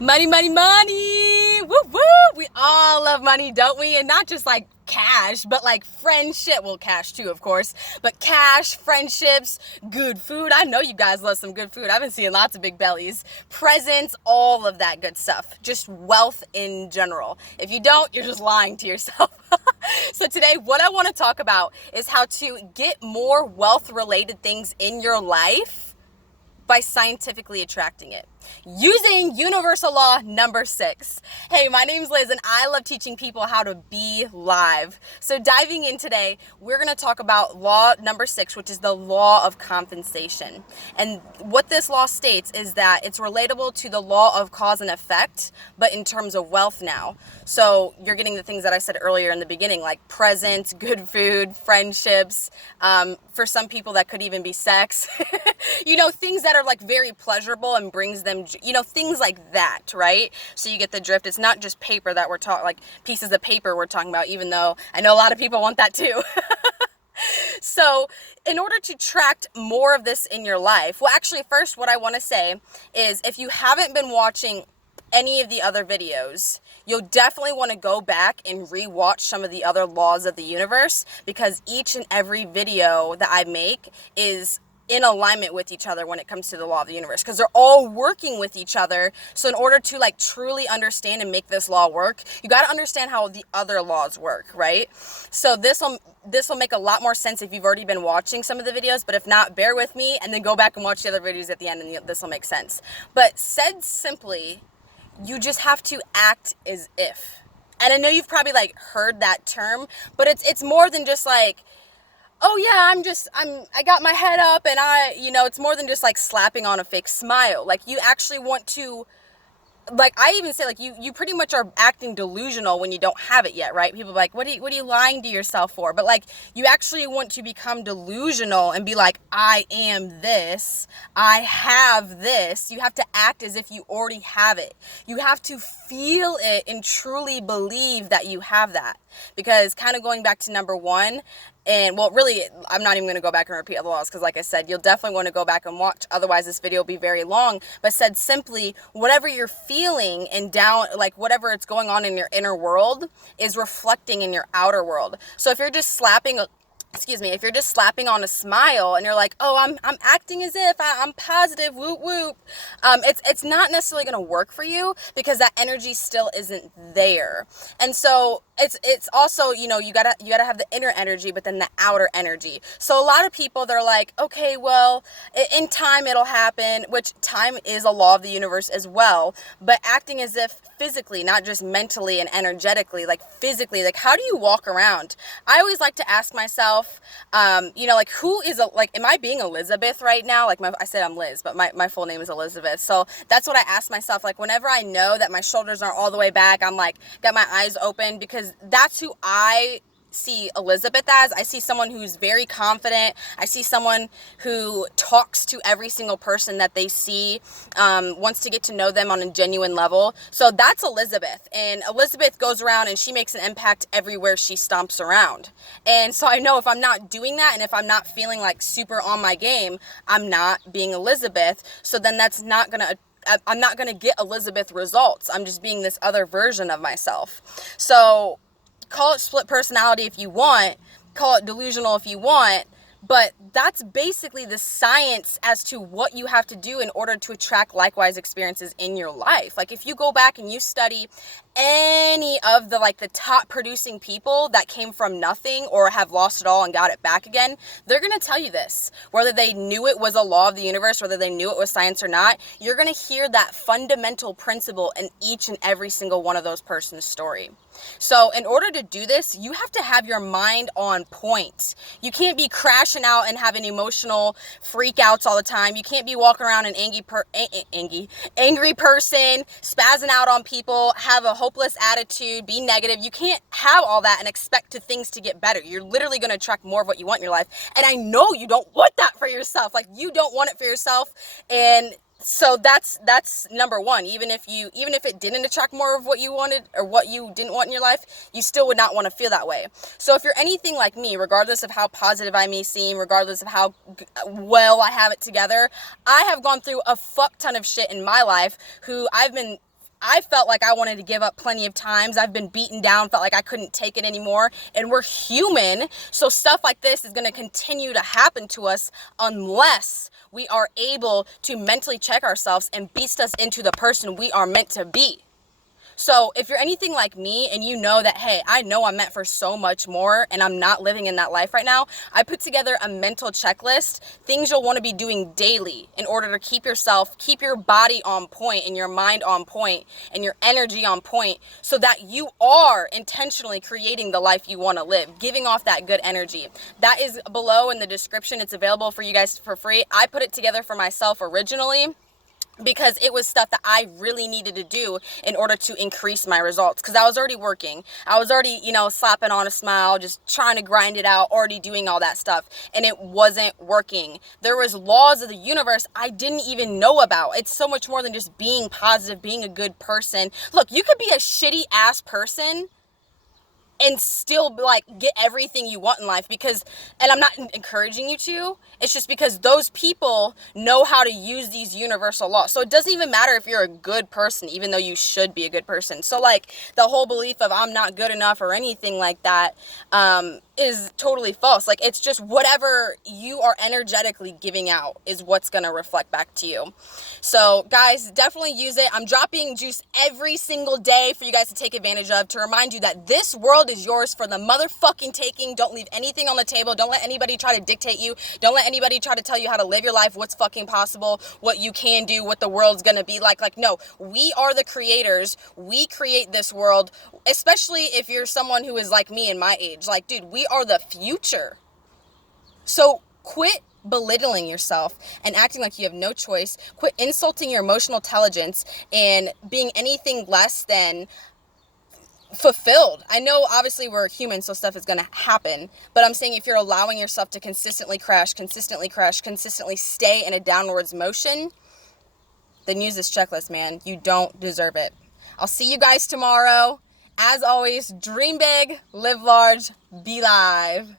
Money, money, money. Woo, woo. We all love money, don't we? And not just like cash, but like friendship. Well, cash too, of course. But cash, friendships, good food. I know you guys love some good food. I've been seeing lots of big bellies. Presents, all of that good stuff. Just wealth in general. If you don't, you're just lying to yourself. So today, what I want to talk about is how to get more wealth-related things in your life by scientifically attracting it using universal law number 6. Hey, my name's Liz and I love teaching people how to be live. So diving in today, we're going to talk about law number 6, which is the law of compensation. And what this law states is that it's relatable to the law of cause and effect, but in terms of wealth now. So you're getting the things that I said earlier in the beginning, like presents, good food, friendships. For some people that could even be sex, things that are like very pleasurable and brings them, things like that, right? So you get the drift. It's not just paper that we're talking, like pieces of paper we're talking about, even though I know a lot of people want that too. So in order to attract more of this in your life, well, actually, first, what I want to say is if you haven't been watching any of the other videos, you'll definitely want to go back and rewatch some of the other laws of the universe, because each and every video that I make is in alignment with each other when it comes to the law of the universe, because they're all working with each other. So in order to like truly understand and make this law work, you got to understand how the other laws work, right? So this will make a lot more sense if you've already been watching some of the videos, but if not, bear with me and then go back and watch the other videos at the end and this will make sense. But said simply, you just have to act as if. And I know you've probably like heard that term, but it's more than just like, oh yeah, I got my head up and it's more than just like slapping on a fake smile. Like you actually want to, like I even say, like you pretty much are acting delusional when you don't have it yet, right? People are like, what are you lying to yourself for? But like you actually want to become delusional and be like, I am this, I have this. You have to act as if you already have it. You have to feel it and truly believe that you have that. Because kind of going back to number 1, and well, really, I'm not even going to go back and repeat the laws because like I said, you'll definitely want to go back and watch. Otherwise, this video will be very long. But said simply, whatever you're feeling and down, like whatever it's going on in your inner world is reflecting in your outer world. So if you're just slapping on a smile and you're like, oh, I'm acting as if I'm positive, whoop, whoop. It's not necessarily going to work for you because that energy still isn't there. And so it's also, you gotta have the inner energy, but then the outer energy. So a lot of people, they're like, okay, well, in time it'll happen, which time is a law of the universe as well, but acting as if physically, not just mentally and energetically, like physically, like how do you walk around? I always like to ask myself, like who is am I being Elizabeth right now? Like I said I'm Liz, but my full name is Elizabeth. So that's what I ask myself. Like whenever I know that my shoulders aren't all the way back, I'm like, got my eyes open, because that's who I see Elizabeth as. I see someone who's very confident. I see someone who talks to every single person that they see, wants to get to know them on a genuine level. So that's Elizabeth. And Elizabeth goes around and she makes an impact everywhere she stomps around. And so I know if I'm not doing that and if I'm not feeling like super on my game, I'm not being Elizabeth. So then I'm not going to get Elizabeth results. I'm just being this other version of myself. So call it split personality if you want, call it delusional if you want, but that's basically the science as to what you have to do in order to attract likewise experiences in your life. Like if you go back and you study any of the top producing people that came from nothing or have lost it all and got it back again, they're going to tell you this. Whether they knew it was a law of the universe, whether they knew it was science or not, you're going to hear that fundamental principle in each and every single one of those person's story. So in order to do this, you have to have your mind on point. You can't be crashing out and having emotional freakouts all the time. You can't be walking around an angry person, spazzing out on people, have a hopeless attitude, be negative. You can't have all that and expect things to get better. You're literally going to attract more of what you want in your life. And I know you don't want that for yourself. Like you don't want it for yourself. And so that's number 1. Even if it didn't attract more of what you wanted or what you didn't want in your life, you still would not want to feel that way. So if you're anything like me, regardless of how positive I may seem, regardless of how well I have it together, I have gone through a fuck ton of shit in my life who I've been I felt like I wanted to give up plenty of times. I've been beaten down, felt like I couldn't take it anymore. And we're human. So stuff like this is going to continue to happen to us unless we are able to mentally check ourselves and beast us into the person we are meant to be. So if you're anything like me and you know that, hey, I know I'm meant for so much more and I'm not living in that life right now, I put together a mental checklist, things you'll want to be doing daily in order to keep your body on point and your mind on point and your energy on point so that you are intentionally creating the life you want to live, giving off that good energy. That is below in the description. It's available for you guys for free. I put it together for myself originally, because it was stuff that I really needed to do in order to increase my results. Because I was already working. I was already, slapping on a smile, just trying to grind it out, already doing all that stuff. And it wasn't working. There was laws of the universe I didn't even know about. It's so much more than just being positive, being a good person. Look, you could be a shitty ass person and still get everything you want in life, and I'm not encouraging you to, it's just because those people know how to use these universal laws. So it doesn't even matter if you're a good person, even though you should be a good person. So the whole belief of I'm not good enough or anything like that, is totally false. It's just whatever you are energetically giving out is what's going to reflect back to you. So guys, definitely use it. I'm dropping juice every single day for you guys to take advantage of, to remind you that this world is yours for the motherfucking taking. Don't leave anything on the table. Don't let anybody try to dictate you. Don't let anybody try to tell you how to live your life, what's fucking possible, what you can do, what the world's going to be like. No, we are the creators. We create this world, especially if you're someone who is like me in my age. Dude, we are the future. So quit belittling yourself and acting like you have no choice. Quit insulting your emotional intelligence and being anything less than fulfilled. I know obviously we're human, so stuff is going to happen, but I'm saying if you're allowing yourself to consistently crash, consistently stay in a downwards motion, then use this checklist, man. You don't deserve it. I'll see you guys tomorrow. As always, dream big, live large, be live.